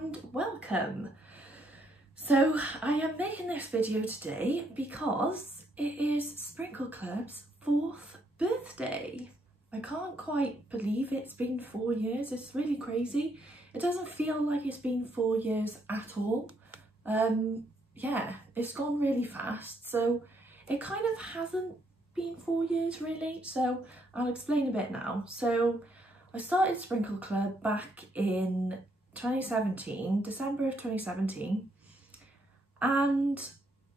and welcome. So I am making this video today because it is Sprinkle Club's 4th birthday. I can't quite believe it's been 4 years. It's really crazy. It doesn't feel like it's been 4 years at all. Yeah, it's gone really fast. So it kind of hasn't been 4 years really. So I'll explain a bit now. So I started Sprinkle Club back in 2017, December of 2017. And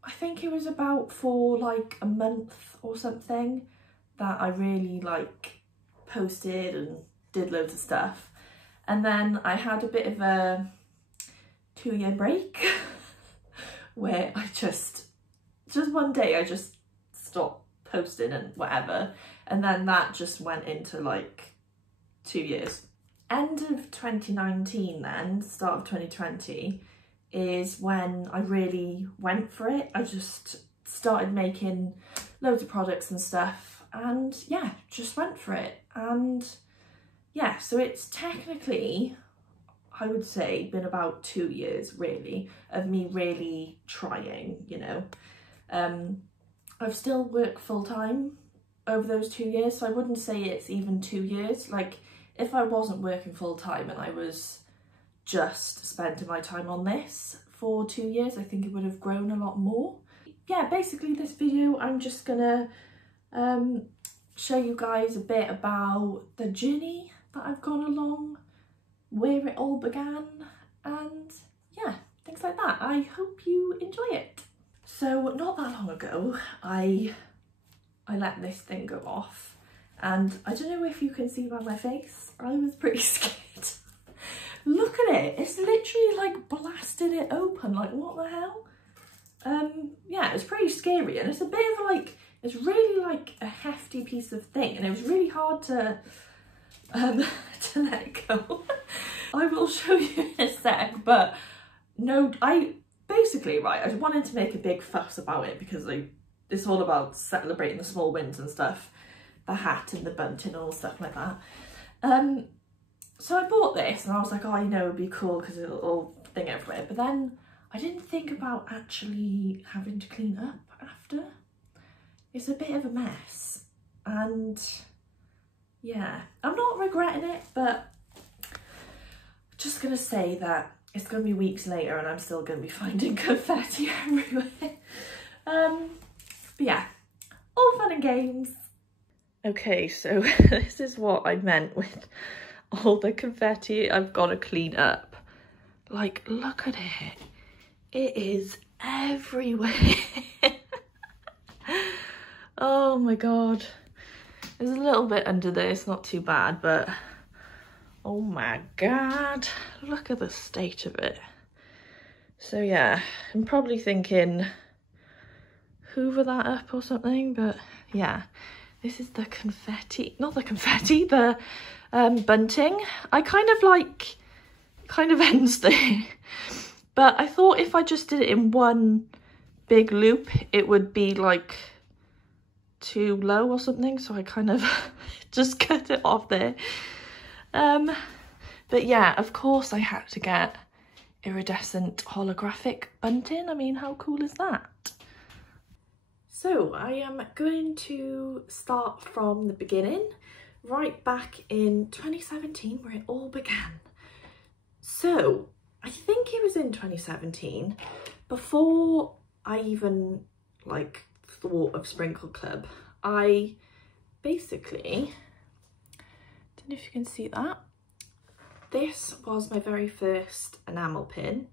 I think it was about for like a month or something that I really like posted and did loads of stuff. And then I had a bit of a 2-year break where I just one day I just stopped posting and whatever. And then that just went into like 2 years. End of 2019 then, start of 2020 is when I really went for it. I just started making loads of products and stuff and yeah, just went for it. And yeah, so it's technically, I would say, been about 2 years really of me really trying, you know. I've still worked full-time over those 2 years, so I wouldn't say it's even 2 years. Like, if I wasn't working full-time and I was just spending my time on this for 2 years, I think it would have grown a lot more. Yeah, basically this video, I'm just gonna show you guys a bit about the journey that I've gone along, where it all began, and yeah, things like that. I hope you enjoy it. So not that long ago, I let this thing go off. And I don't know if you can see by my face, I was pretty scared. Look at it, it's literally like blasted it open, like what the hell? Yeah, it's pretty scary and it's a bit of like, it's really like a hefty piece of thing and it was really hard to let it go. I will show you in a sec, but no, I wanted to make a big fuss about it because it's all about celebrating the small wins and stuff. The hat and the bunting and all stuff like that. So I bought this and I was like, oh, you know, it'd be cool because it'll all thing everywhere. But then I didn't think about actually having to clean up after. It's a bit of a mess. And yeah, I'm not regretting it, but just gonna say that it's gonna be weeks later and I'm still gonna be finding confetti everywhere. But yeah, all fun and games. Okay, so this is what I meant with all the confetti I've got to clean up. Like, look at it. It is everywhere. Oh my god. There's a little bit under there, it's not too bad, but oh my god. Look at the state of it. So yeah, I'm probably thinking hoover that up or something, but yeah. This is the confetti, not the confetti, the bunting. I kind of ends there. But I thought if I just did it in one big loop, it would be like too low or something. So I kind of just cut it off there. But yeah, of course I had to get iridescent holographic bunting. I mean, how cool is that? So I am going to start from the beginning, right back in 2017 where it all began. So I think it was in 2017, before I even like thought of Sprinkle Club, I basically, don't know if you can see that, this was my very first enamel pin.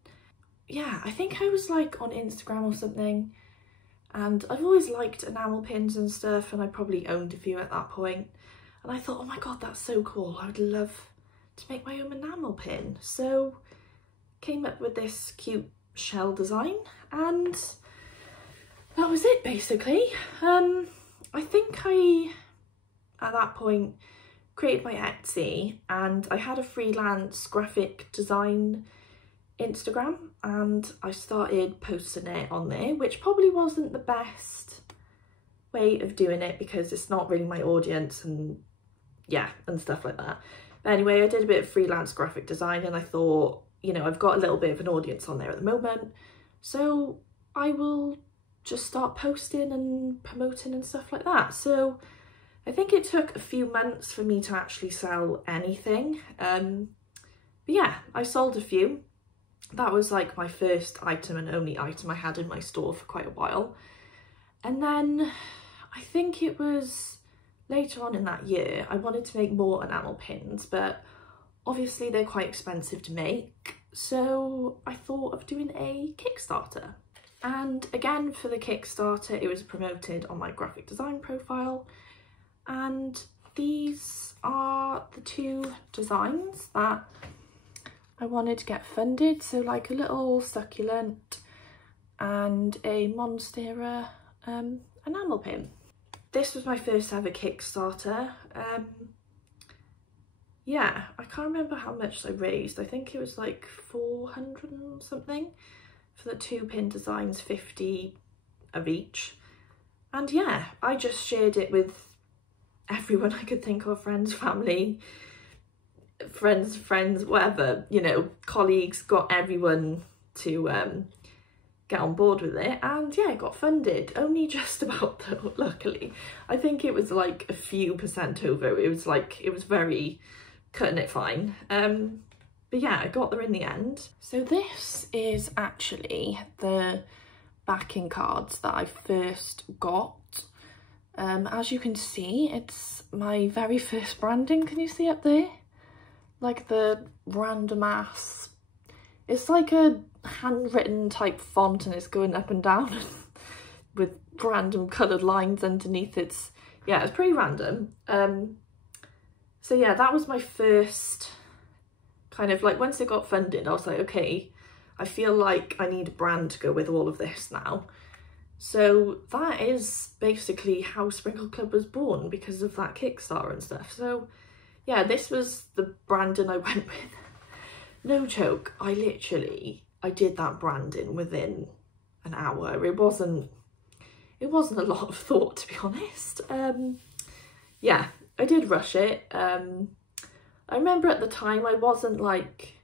Yeah, I think I was like on Instagram or something. And I've always liked enamel pins and stuff, and I probably owned a few at that point. And I thought, oh my god, that's so cool. I would love to make my own enamel pin. So came up with this cute shell design, and that was it basically. I think I, at that point, created my Etsy, and I had a freelance graphic design Instagram and I started posting it on there, which probably wasn't the best way of doing it because it's not really my audience and yeah, and stuff like that. But anyway, I did a bit of freelance graphic design and I thought you know, I've got a little bit of an audience on there at the moment, so I will just start posting and promoting and stuff like that. So I think it took a few months for me to actually sell anything. But yeah, I sold a few. That was like my first item and only item I had in my store for quite a while. And then I think it was later on in that year, I wanted to make more enamel pins, but obviously they're quite expensive to make. So I thought of doing a Kickstarter. And again, for the Kickstarter, it was promoted on my graphic design profile. And these are the two designs that I wanted to get funded. So like a little succulent and a Monstera enamel pin. This was my first ever Kickstarter. Yeah, I can't remember how much I raised. I think it was like 400 and something for the 2 pin designs, 50 of each. And yeah, I just shared it with everyone I could think of, friends, family, friends, whatever, you know, colleagues, got everyone to get on board with it. And yeah, it got funded, only just about though, luckily. I think it was like a few % over. It was very cutting it fine. But yeah, I got there in the end. So this is actually the backing cards that I first got. As you can see, it's my very first branding. Can you see up there? Like the random ass. It's like a handwritten type font and it's going up and down with random coloured lines underneath. It's pretty random. So yeah, that was my first kind of like, once it got funded, I was like, okay, I feel like I need a brand to go with all of this now. So that is basically how Sprinkle Club was born, because of that Kickstarter and stuff. So yeah, this was the branding I went with. No joke, I did that branding within an hour. It wasn't a lot of thought, to be honest. Yeah, I did rush it. I remember at the time I wasn't like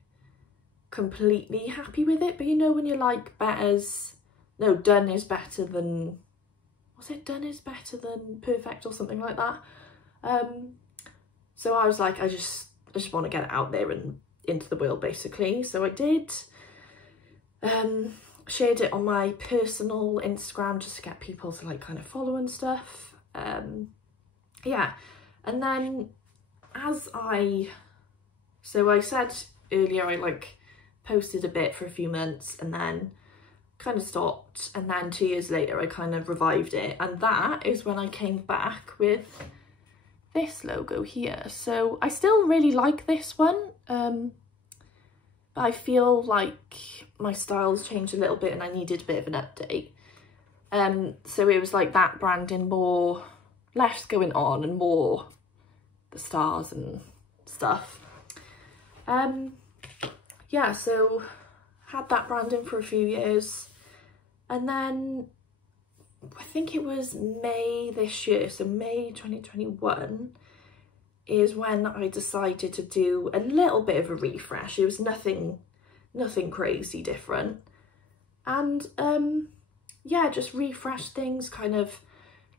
completely happy with it, but you know when you're like done is better than, was it done is better than perfect or something like that? So I was like, I just want to get it out there and into the world basically. So I did, shared it on my personal Instagram just to get people to like kind of follow and stuff. Yeah, and then I said earlier I like posted a bit for a few months and then kind of stopped, and then 2 years later I kind of revived it, and that is when I came back with this logo here. So I still really like this one, but I feel like my style's changed a little bit and I needed a bit of an update. So it was like that branding, more less going on and more the stars and stuff. Yeah, so had that branding for a few years, and then I think it was May this year, so May 2021 is when I decided to do a little bit of a refresh. It was nothing crazy different, and yeah, just refreshed things, kind of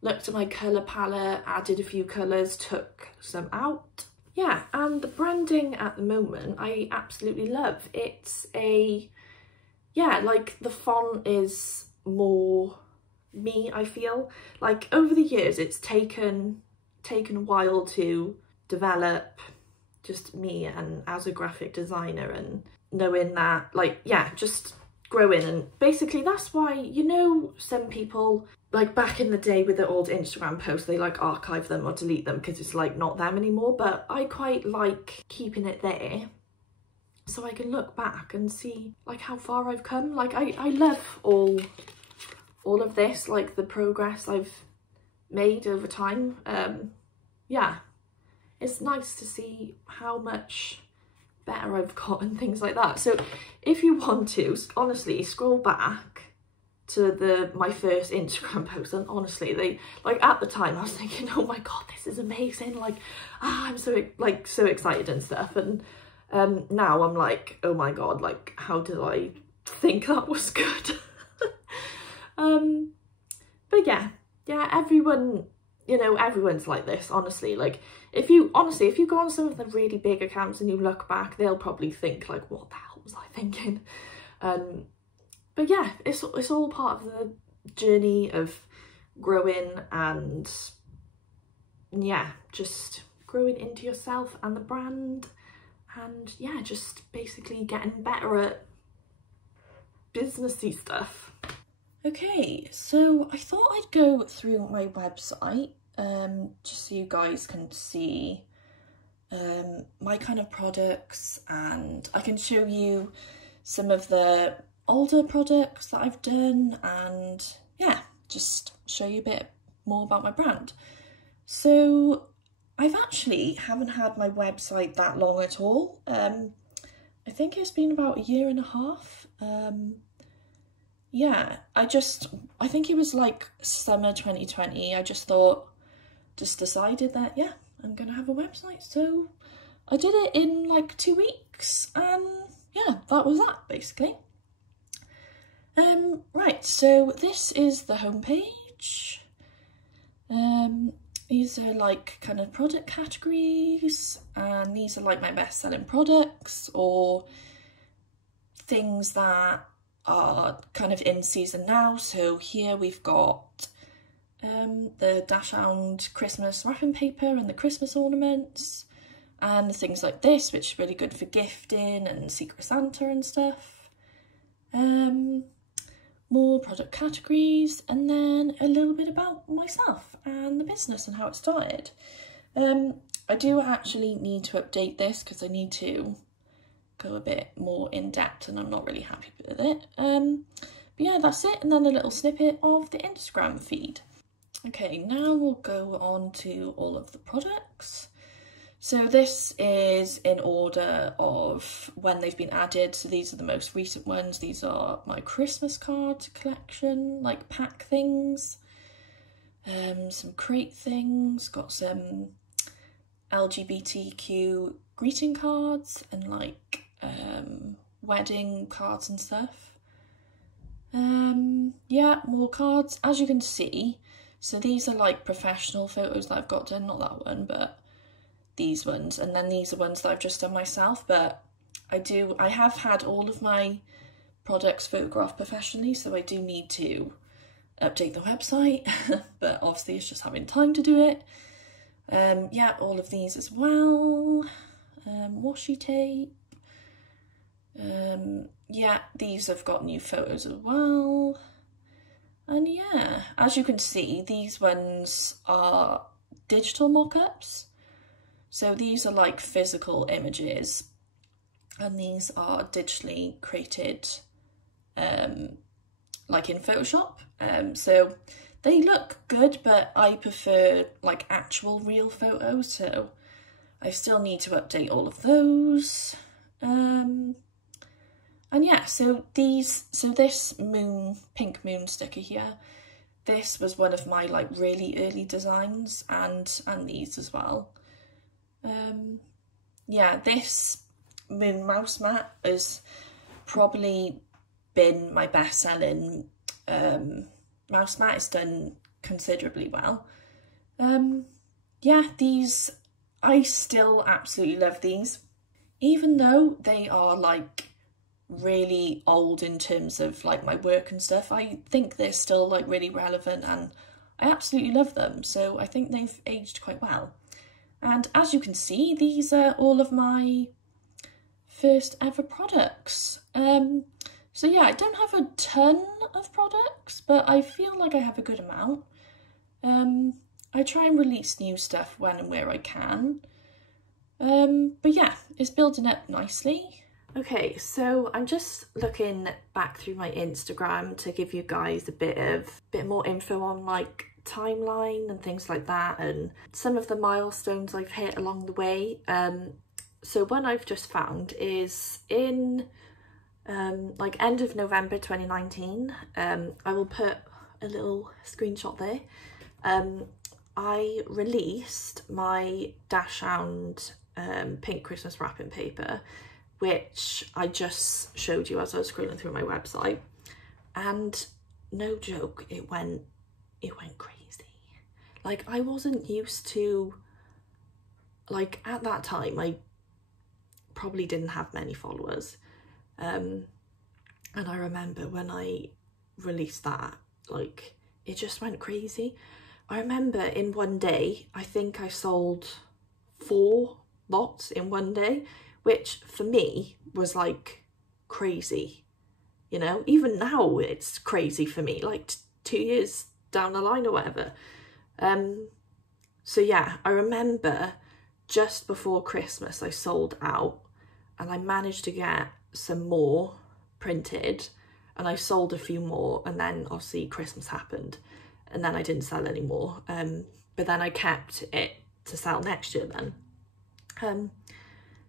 looked at my colour palette, added a few colours, took some out. Yeah, and the branding at the moment I absolutely love. It's like the font is more me, I feel. Like over the years it's taken a while to develop just me and as a graphic designer, and knowing that, like, yeah, just growing. And basically that's why, you know, some people like back in the day with the old Instagram posts, they like archive them or delete them because it's like not them anymore, but I quite like keeping it there so I can look back and see like how far I've come. Like I love all of this, like the progress I've made over time. Yeah, it's nice to see how much better I've got and things like that. So if you want to, honestly, scroll back to my first Instagram post, and honestly, they, like, at the time I was thinking, oh my god, this is amazing, like, I'm so excited and stuff. And Now I'm like, oh my god, like how did I think that was good? But yeah, everyone, you know, everyone's like this, honestly. Like if you go on some of the really big accounts and you look back, they'll probably think like, what the hell was I thinking? But yeah, it's all part of the journey of growing and yeah, just growing into yourself and the brand, and yeah, just basically getting better at businessy stuff. Okay, so I thought I'd go through my website just so you guys can see my kind of products, and I can show you some of the older products that I've done, and yeah, just show you a bit more about my brand. So I've actually haven't had my website that long at all. I think it's been about 1.5 years. Yeah, I think it was like summer 2020. I just decided that, yeah, I'm gonna have a website. So I did it in like 2 weeks, and yeah, that was that basically. Right, so this is the homepage. These are like kind of product categories, and these are like my best selling products or things that are kind of in season now. So here we've got the Dachshund Christmas wrapping paper and the Christmas ornaments and things like this, which is really good for gifting and Secret Santa and stuff. More product categories, and then a little bit about myself and the business and how it started. I do actually need to update this because I need to go a bit more in depth and I'm not really happy with it. But yeah, that's it, and then a little snippet of the Instagram feed. Okay, now we'll go on to all of the products. So this is in order of when they've been added. So these are the most recent ones. These are my Christmas card collection, like pack things, some crate things, got some LGBTQ greeting cards and like wedding cards and stuff. Yeah, more cards, as you can see. So these are like professional photos that I've got done, not that one, but these ones, and then these are ones that I've just done myself. But I have had all of my products photographed professionally, so I do need to update the website, but obviously it's just having time to do it. Yeah, all of these as well. Washi tape. Yeah, these have got new photos as well. And yeah, as you can see, these ones are digital mock-ups. So these are like physical images, and these are digitally created like in Photoshop. So they look good, but I prefer like actual real photos, so I still need to update all of those. And yeah, so this pink moon sticker here, this was one of my like really early designs, and these as well. Yeah, this moon mouse mat has probably been my best selling mouse mat. It's done considerably well. Yeah, these, I still absolutely love these, even though they are like really old in terms of like my work and stuff. I think they're still like really relevant, and I absolutely love them. So I think they've aged quite well. And as you can see, these are all of my first ever products. So yeah, I don't have a ton of products, but I feel like I have a good amount. I try and release new stuff when and where I can. But yeah, it's building up nicely. Okay, so I'm just looking back through my Instagram to give you guys a bit more info on like timeline and things like that, and some of the milestones I've hit along the way. So one I've just found is in like end of November 2019. I will put a little screenshot there. I released my Dachshund pink Christmas wrapping paper, which I just showed you as I was scrolling through my website, and no joke, it went crazy. Like, I wasn't used to, like, at that time I probably didn't have many followers, and I remember when I released that, like, it just went crazy. I remember in one day, I think I sold 4 lots in one day, which for me was like crazy, you know. Even now it's crazy for me, like 2 years down the line or whatever. So yeah, I remember just before Christmas I sold out, and I managed to get some more printed, and I sold a few more, and then obviously Christmas happened, and then I didn't sell anymore, but then I kept it to sell next year then.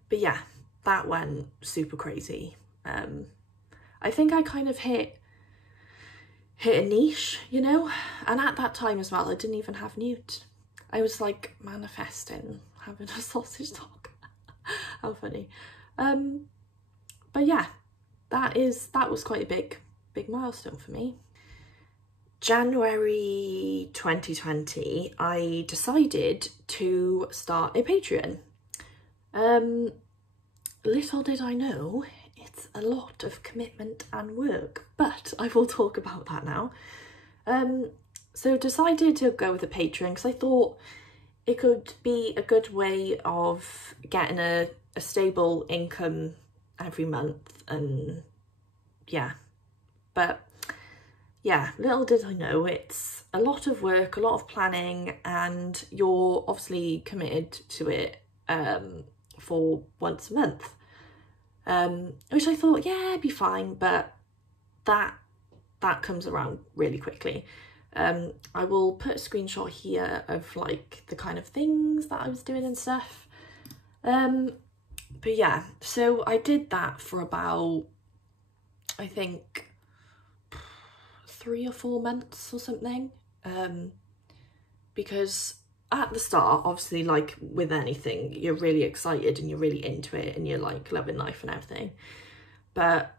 But yeah, that went super crazy. I think I kind of hit a niche, you know, and at that time as well I didn't even have Newt. I was like manifesting having a sausage dog. How funny. But yeah, that was quite a big milestone for me. January 2020, I decided to start a Patreon. Little did I know, it's a lot of commitment and work, but I will talk about that now. So decided to go with a Patreon because I thought it could be a good way of getting a stable income every month, and yeah. But yeah, little did I know, it's a lot of work, a lot of planning, and you're obviously committed to it for once a month, which I thought, yeah, it'd be fine, but that comes around really quickly. I will put a screenshot here of like the kind of things that I was doing and stuff. But yeah, so I did that for about, I think, 3 or 4 months or something, because at the start, obviously, like with anything, you're really excited and you're really into it and you're like loving life and everything. But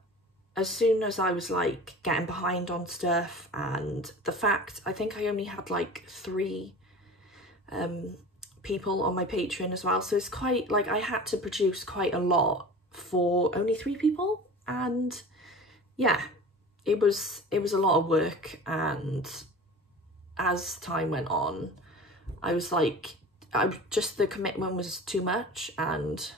as soon as I was like getting behind on stuff, and the fact, I think I only had like 3 people on my Patreon as well, so it's quite like I had to produce quite a lot for only 3 people, and yeah, it was a lot of work. And as time went on, I was like, the commitment was too much, and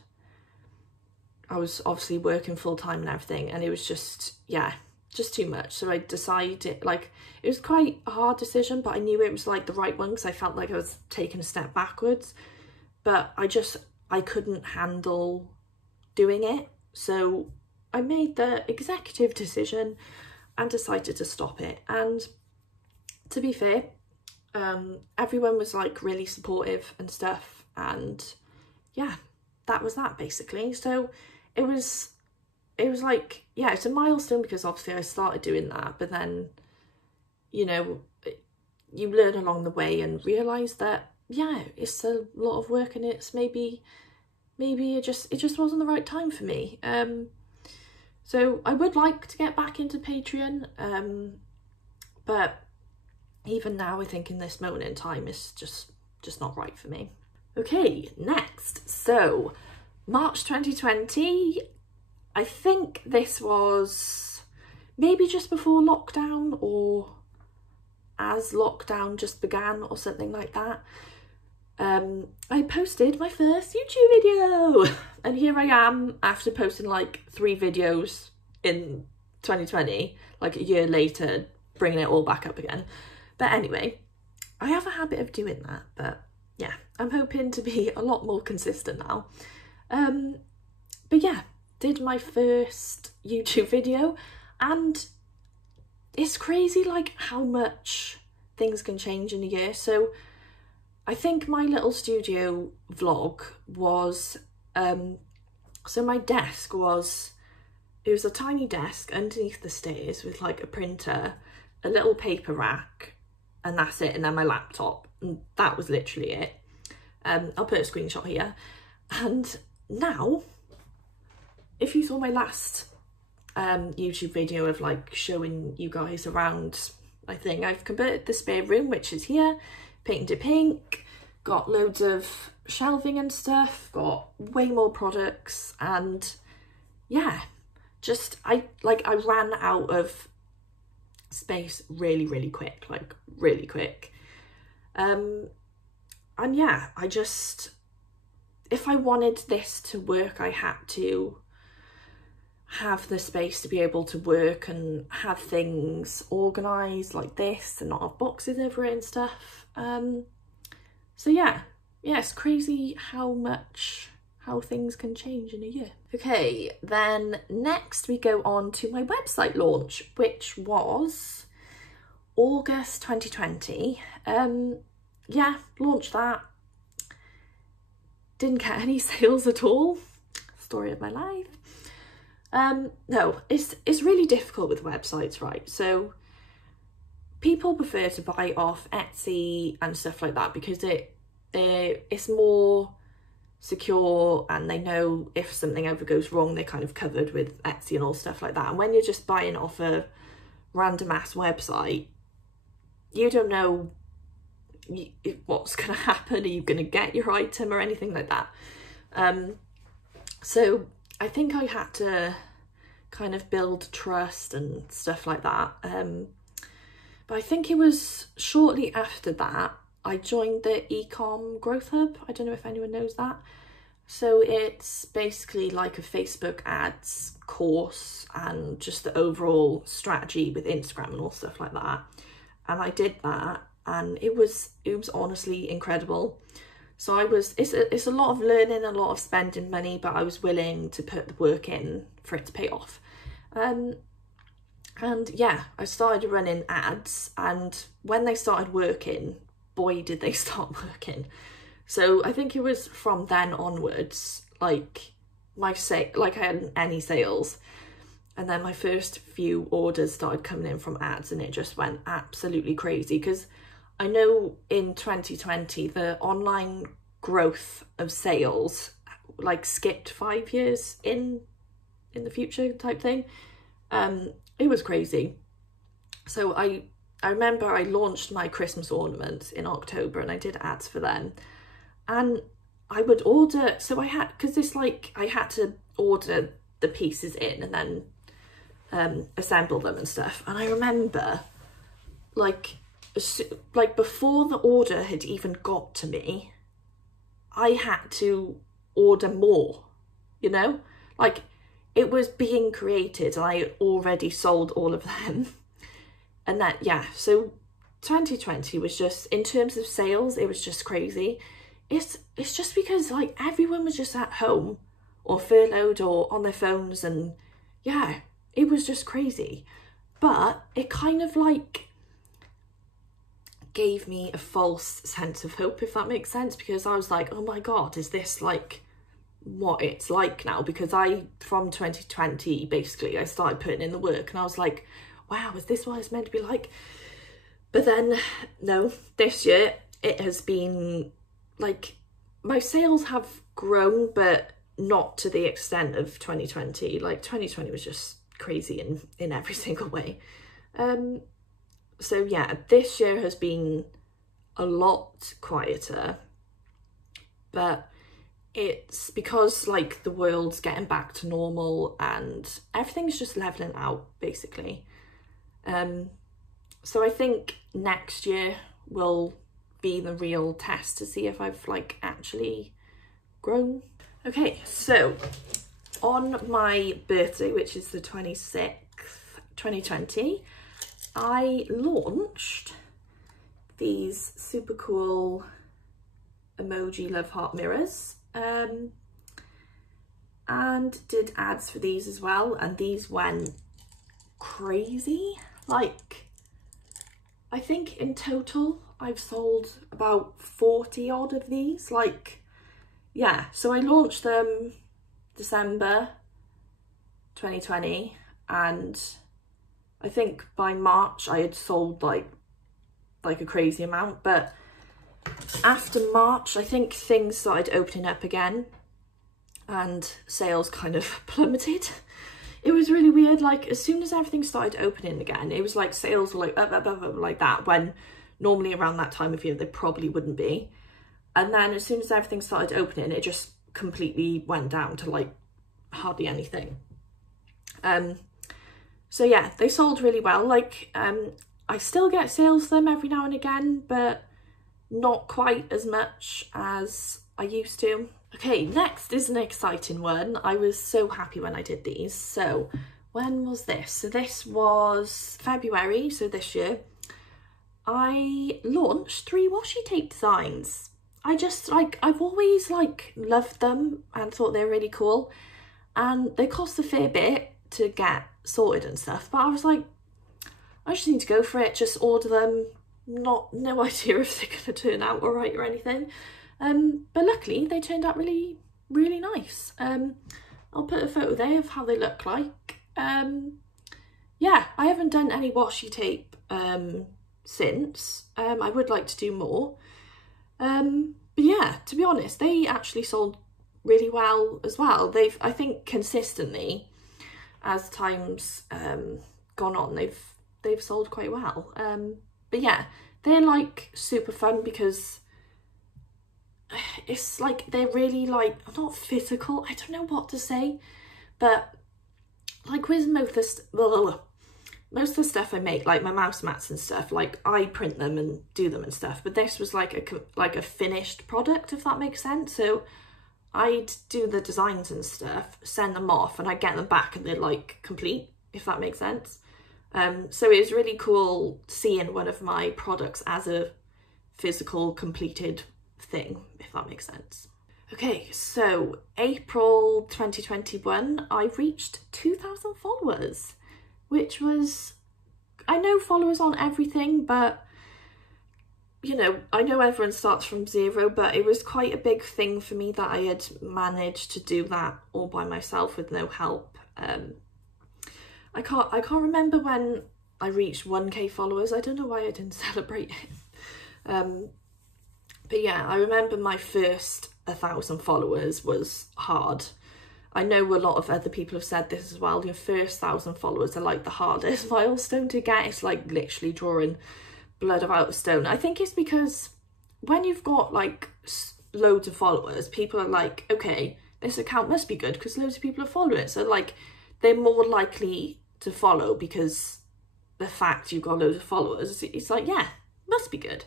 I was obviously working full time and everything, and it was just, yeah, just too much. So I decided, like, it was quite a hard decision, but I knew it was like the right one because I felt like I was taking a step backwards, but I couldn't handle doing it. So I made the executive decision and decided to stop it. And to be fair, everyone was like really supportive and stuff, and yeah, that was that basically. So it was like, yeah, it's a milestone because obviously I started doing that, but then, you know, you learn along the way and realise that, yeah, it's a lot of work, and it's maybe it just wasn't the right time for me. So I would like to get back into Patreon, but even now I think in this moment in time it's just not right for me. Okay, next, so March 2020, I think this was maybe just before lockdown or as lockdown just began or something like that. I posted my first YouTube video, and here I am after posting like 3 videos in 2020, like a year later, bringing it all back up again. But anyway, I have a habit of doing that, but yeah, I'm hoping to be a lot more consistent now. But yeah, did my first YouTube video, and it's crazy like how much things can change in a year. So I think my little studio vlog was, so my desk was, it was a tiny desk underneath the stairs with like a printer, a little paper rack, and that's it, and then my laptop, and that was literally it. I'll put a screenshot here. And now, if you saw my last YouTube video of like showing you guys around my thing, I've converted the spare room, which is here, painted it pink, got loads of shelving and stuff, got way more products, and yeah, just I ran out of space really quick, like really quick. And yeah, I just, if I wanted this to work, I had to have the space to be able to work and have things organised like this and not have boxes over it and stuff. So yeah, it's crazy how things can change in a year. Okay, then next we go on to my website launch, which was August 2020. Yeah, launched that. Didn't get any sales at all. Story of my life. No, it's really difficult with websites, right? So people prefer to buy off Etsy and stuff like that because it's more secure, and they know if something ever goes wrong, they're kind of covered with Etsy and all stuff like that. And when you're just buying off a random ass website, you don't know what's going to happen. Are you going to get your item or anything like that? So I think I had to kind of build trust and stuff like that. But I think it was shortly after that I joined the Ecom Growth Hub. I don't know if anyone knows that. So it's basically like a Facebook ads course and just the overall strategy with Instagram and all stuff like that. And I did that, and it was honestly incredible. So it's a lot of learning, a lot of spending money, but I was willing to put the work in for it to pay off. And yeah, I started running ads, and when they started working, boy did they start working. So I think it was from then onwards, like I hadn't any sales, and then my first few orders started coming in from ads, and it just went absolutely crazy. Because I know in 2020 the online growth of sales like skipped 5 years in the future type thing. It was crazy. So I remember I launched my Christmas ornaments in October, and I did ads for them, and I would order, so I had, because it's like I had to order the pieces in and then assemble them and stuff. And I remember like before the order had even got to me, I had to order more, you know, like it was being created and I had already sold all of them. And that, yeah, so 2020 was just, in terms of sales, it was just crazy. It's just because like everyone was just at home or furloughed or on their phones, and yeah, it was just crazy. But it kind of like gave me a false sense of hope, if that makes sense, because I was like, oh my God, is this like what it's like now? Because from 2020, basically, I started putting in the work and I was like, wow, is this what it's meant to be like? But then, no, this year it has been like, my sales have grown, but not to the extent of 2020. Like 2020 was just crazy in every single way. So yeah, this year has been a lot quieter, but it's because like the world's getting back to normal and everything's just leveling out basically. So I think next year will be the real test to see if I've like actually grown. Okay, so on my birthday, which is the 26th, 2020, I launched these super cool emoji love heart mirrors, and did ads for these as well, and these went crazy. Like, I think in total I've sold about 40 odd of these. Like, yeah, so I launched them December 2020, and I think by March I had sold like a crazy amount. But after March, I think things started opening up again. and sales kind of plummeted. It was really weird. Like, as soon as everything started opening again, it was like sales were like up, like that, when normally around that time of year they probably wouldn't be. And then as soon as everything started opening, it just completely went down to like hardly anything. So yeah, they sold really well. Like, I still get sales from them every now and again, but not quite as much as I used to. Okay, next is an exciting one. I was so happy when I did these. So when was this? So this was February, so this year. I launched 3 washi tape designs. I've always like loved them and thought they were really cool. And they cost a fair bit to get sorted and stuff. But I was like, I just need to go for it, just order them. No idea if they're going to turn out all right or anything. But luckily they turned out really, really nice. I'll put a photo there of how they look like. Yeah, I haven't done any washi tape since. I would like to do more. But yeah, to be honest, they actually sold really well as well. I think consistently, as time's gone on, they've sold quite well. But yeah, they're like super fun because it's like they're really like not physical. I don't know what to say, but like with most of the stuff I make, like my mouse mats and stuff, like I print them and do them and stuff. But this was like a finished product, if that makes sense. So I'd do the designs and stuff, send them off, and I get them back and they're like complete, if that makes sense. So it was really cool seeing one of my products as a physical completed thing, if that makes sense. Okay, so April 2021, I reached 2,000 followers, which was, I know followers aren't everything, but you know, I know everyone starts from 0, but it was quite a big thing for me that I had managed to do that all by myself with no help. I can't remember when I reached 1k followers. I don't know why I didn't celebrate it. But yeah, I remember my first 1,000 followers was hard. I know a lot of other people have said this as well. Your first 1,000 followers are like the hardest milestone to get. It's like literally drawing blood out of stone. I think it's because when you've got like loads of followers, people are like, okay, this account must be good because loads of people are following it. So like they're more likely to follow because the fact you've got loads of followers, it's like, yeah, must be good.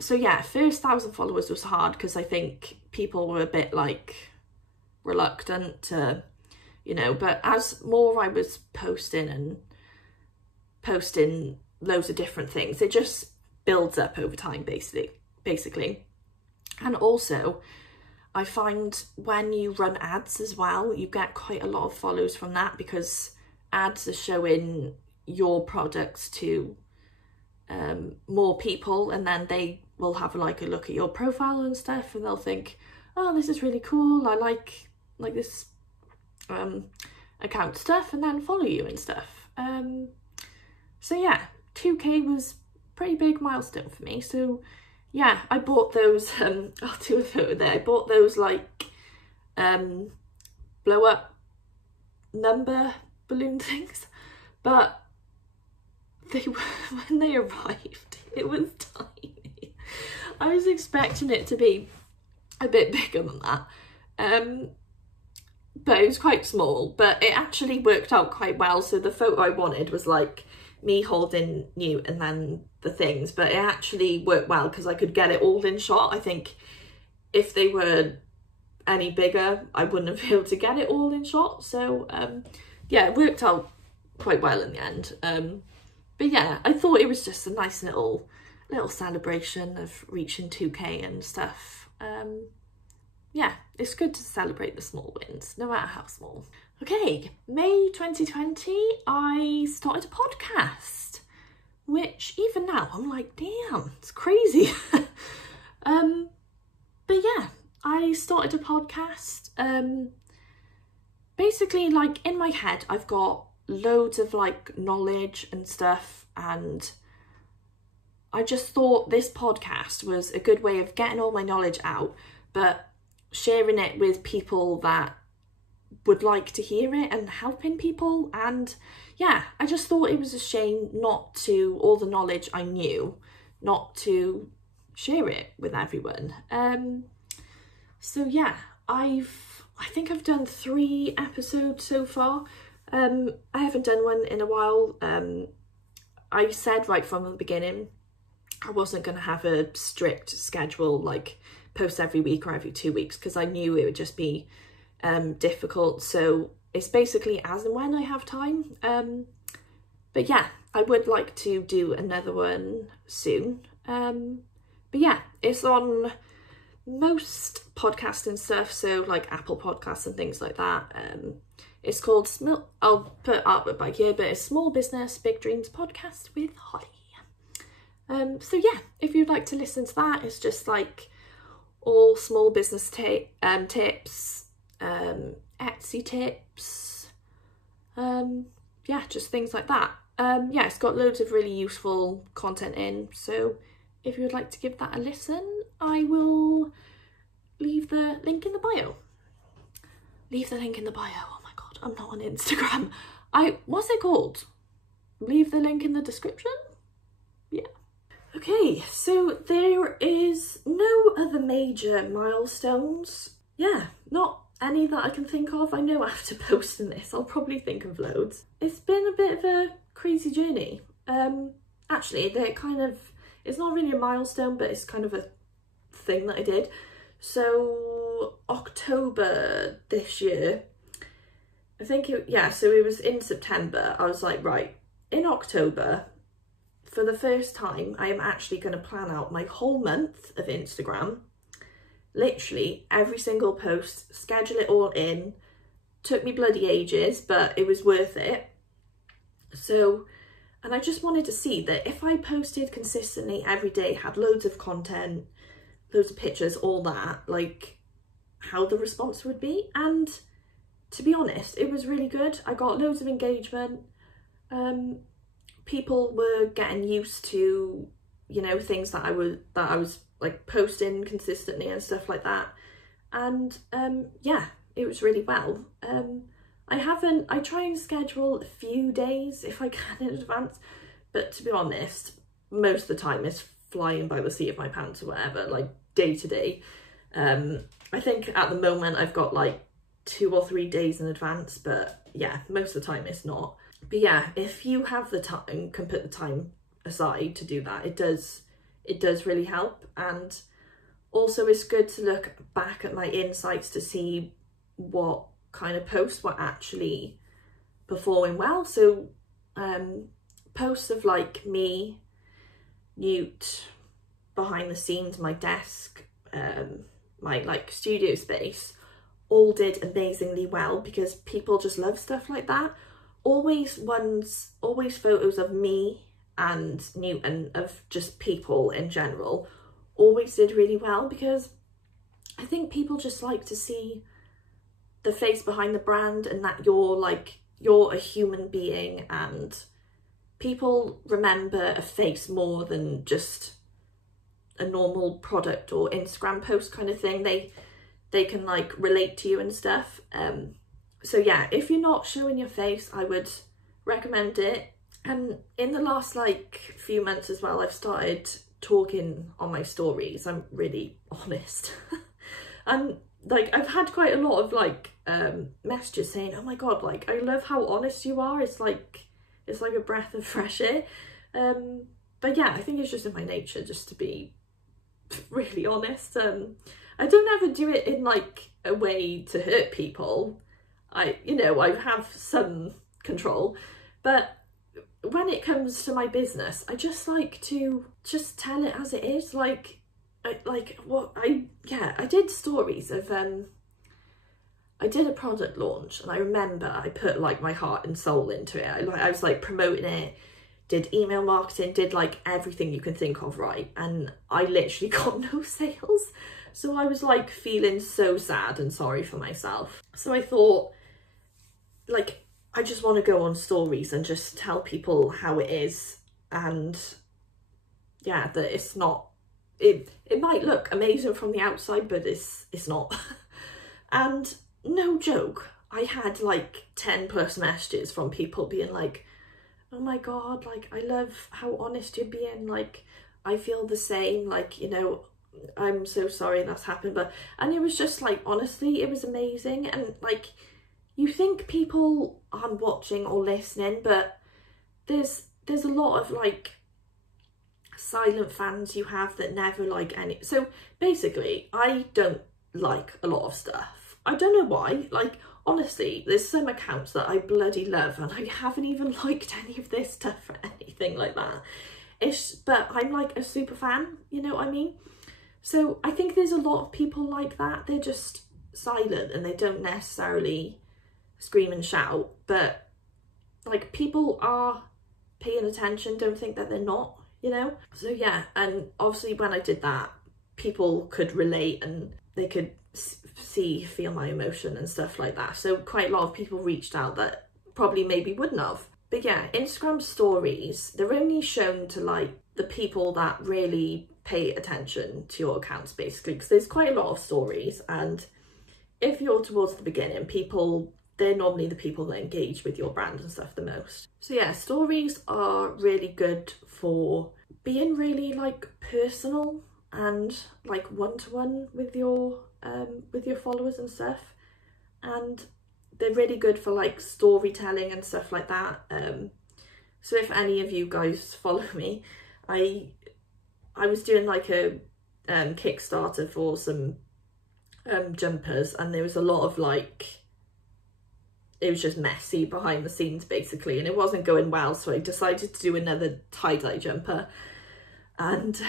So yeah, first 1,000 followers was hard because I think people were a bit like reluctant to, you know, but as more I was posting loads of different things, it just builds up over time, basically. And also I find when you run ads as well, you get quite a lot of follows from that because ads are showing your products to more people, and then they will have like a look at your profile and stuff, and they'll think, oh, this is really cool, I like this account stuff, and then follow you and stuff. So yeah, 2k was pretty big milestone for me. So yeah, I bought those, I'll do a photo there, I bought those like blow up number balloon things, but when they arrived, it was tiny. I was expecting it to be a bit bigger than that, but it was quite small, but it actually worked out quite well. So the photo I wanted was like me holding Newt and then the things, but it actually worked well because I could get it all in shot. I think if they were any bigger, I wouldn't have been able to get it all in shot. So yeah, it worked out quite well in the end. But yeah, I thought it was just a nice little celebration of reaching 2k and stuff. Yeah, it's good to celebrate the small wins, no matter how small. Okay, May 2020, I started a podcast, which even now I'm like, damn, it's crazy. But yeah, I started a podcast. Basically, like in my head, I've got loads of like knowledge and stuff, and I just thought this podcast was a good way of getting all my knowledge out, but sharing it with people that would like to hear it and helping people. And yeah, I just thought it was a shame not to, all the knowledge I knew, not to share it with everyone. So yeah, I think I've done 3 episodes so far. I haven't done one in a while. I said right from the beginning I wasn't going to have a strict schedule, like post every week or every 2 weeks, because I knew it would just be difficult. So it's basically as and when I have time. But yeah, I would like to do another one soon. But yeah, it's on most podcasting stuff, so like Apple Podcasts and things like that. It's called, I'll put artwork by here, but it's Small Business Big Dreams Podcast with Holly. So yeah, if you'd like to listen to that, it's just like all small business tips, Etsy tips, yeah, just things like that. Yeah, it's got loads of really useful content in, so if you would like to give that a listen, I will leave the link in the bio. Leave the link in the bio. Oh my god, I'm not on Instagram. What's it called? Leave the link in the description? Yeah. Okay, so there is no other major milestones. Yeah, not any that I can think of. I know after posting this, I'll probably think of loads. It's been a bit of a crazy journey. Actually, it's not really a milestone, but it's kind of a thing that I did. So October this year, I think so it was in September. I was like, right, in October, for the first time, I am actually going to plan out my whole month of Instagram. Literally every single post, schedule it all in. Took me bloody ages, but it was worth it. So, and I just wanted to see that if I posted consistently every day, had loads of content, loads of pictures, all that, like how the response would be. And to be honest, it was really good. I got loads of engagement. People were getting used to, you know, things that I was like posting consistently and stuff like that. And yeah, it was really well. I try and schedule a few days if I can in advance, but to be honest, most of the time it's flying by the seat of my pants or whatever, like day to day. I think at the moment I've got like 2 or 3 days in advance, but yeah, most of the time it's not. But yeah, if you have the time, can put the time aside to do that, it does really help. And also it's good to look back at my insights to see what kind of posts were actually performing well. So posts of like me, Newt, behind the scenes, my desk, my like studio space, all did amazingly well because people just love stuff like that. Always photos of me and Newt and of just people in general always did really well, because I think people just like to see the face behind the brand and that you're a human being, and people remember a face more than just a normal product or Instagram post kind of thing. They can like relate to you and stuff. So yeah, if you're not showing your face, I would recommend it. And in the last like few months as well, I've started talking on my stories. I'm really honest. And like I've had quite a lot of like messages saying, oh my god, like I love how honest you are. It's like a breath of fresh air. But yeah, I think it's just in my nature just to be really honest. I don't ever do it in like a way to hurt people. I have some control, but when it comes to my business, I just like to just tell it as it is. I did stories of I did a product launch, and I remember I put like my heart and soul into it. I was like promoting it, did email marketing, did like everything you can think of, right? And I literally got no sales. So I was like feeling so sad and sorry for myself. So I thought, like, I just want to go on stories and just tell people how it is, and yeah, that it's not it might look amazing from the outside, but it's not. And no joke, I had like 10 plus messages from people being like, oh my god, like I love how honest you're being, like I feel the same, like, you know, I'm so sorry that's happened. But and it was just like, honestly, it was amazing. And like, you think people aren't watching or listening, but there's a lot of like silent fans you have that never like any. So basically, I don't like a lot of stuff. I don't know why. Like, honestly, there's some accounts that I bloody love and I haven't even liked any of this stuff or anything like that. But I'm like a super fan, you know what I mean? So I think there's a lot of people like that. They're just silent and they don't necessarily scream and shout, but like people are paying attention, don't think that they're not, you know? So yeah, and obviously when I did that, people could relate and they could feel my emotion and stuff like that. So quite a lot of people reached out that probably maybe wouldn't have. But yeah, Instagram stories, they're only shown to like the people that really pay attention to your accounts, basically, because there's quite a lot of stories, and if you're towards the beginning, they're normally the people that engage with your brand and stuff the most. So yeah, stories are really good for being really like personal and like one-to-one with your followers and stuff, and they're really good for like storytelling and stuff like that. So if any of you guys follow me, I was doing like a Kickstarter for some jumpers, and there was a lot of like, it was just messy behind the scenes basically, and it wasn't going well, so I decided to do another tie-dye jumper. And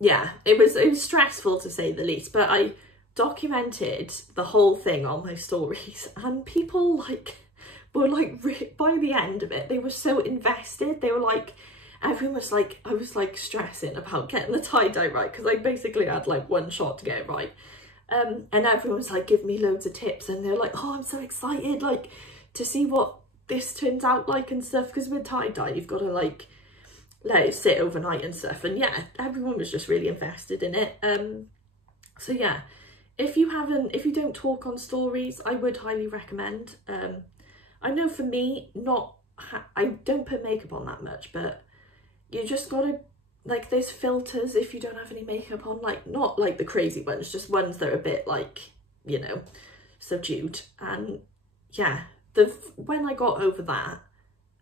yeah, it was stressful to say the least, but I documented the whole thing on my stories, and people like were like, by the end of it, they were so invested. They were like, everyone was like, I was like stressing about getting the tie-dye right, because I basically had like one shot to get it right. And everyone was like giving me loads of tips, and they're like, oh, I'm so excited like to see what this turns out like and stuff, because with tie-dye you've got to like let it sit overnight and stuff. And yeah, everyone was just really invested in it. So yeah, if you don't talk on stories, I would highly recommend. I know for me, I don't put makeup on that much, but you just gotta, like, there's filters if you don't have any makeup on, like not like the crazy ones, just ones that are a bit like, you know, subdued. And yeah, when I got over that,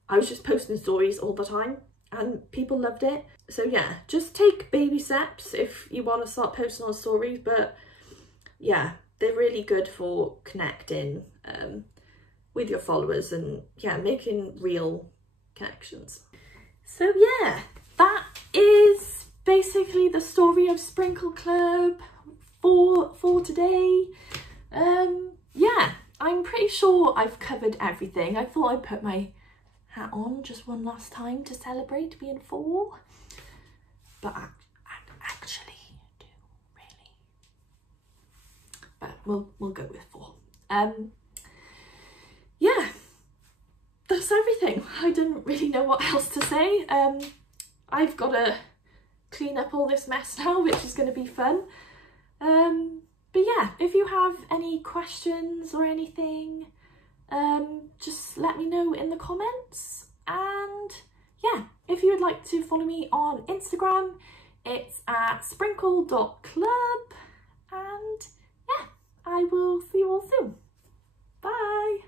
I was just posting stories all the time and people loved it. So yeah, just take baby steps if you want to start posting on stories, but yeah, they're really good for connecting with your followers and yeah, making real connections. So yeah, that is basically the story of Sprinkle Club for today. Yeah, I'm pretty sure I've covered everything. I thought I'd put my hat on just one last time to celebrate being 4, but I actually do really. But we'll go with 4. Yeah, that's everything. I didn't really know what else to say. I've got to clean up all this mess now, which is going to be fun. But yeah, if you have any questions or anything, just let me know in the comments. And yeah, if you would like to follow me on Instagram, it's at sprinkle.club. And yeah, I will see you all soon. Bye.